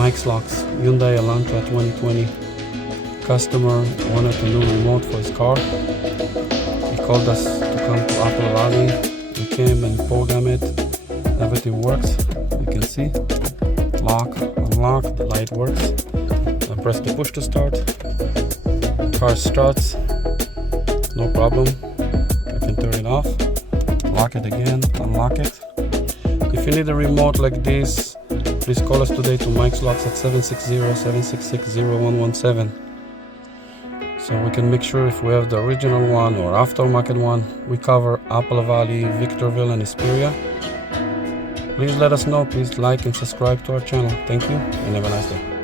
Mike's Locks, Hyundai Elantra 2020. Customer wanted a new remote for his car. He called us to come to Apple Valley. We came and programmed it. Everything works. You can see. Lock, unlock, the light works. I press the push to start. Car starts. No problem. I can turn it off. Lock it again, unlock it. If you need a remote like this, please call us today to Mike's Locks at 760-766-0117. So we can make sure if we have the original one or aftermarket one. We cover Apple Valley, Victorville and Hesperia. Please let us know. Please like and subscribe to our channel. Thank you and have a nice day.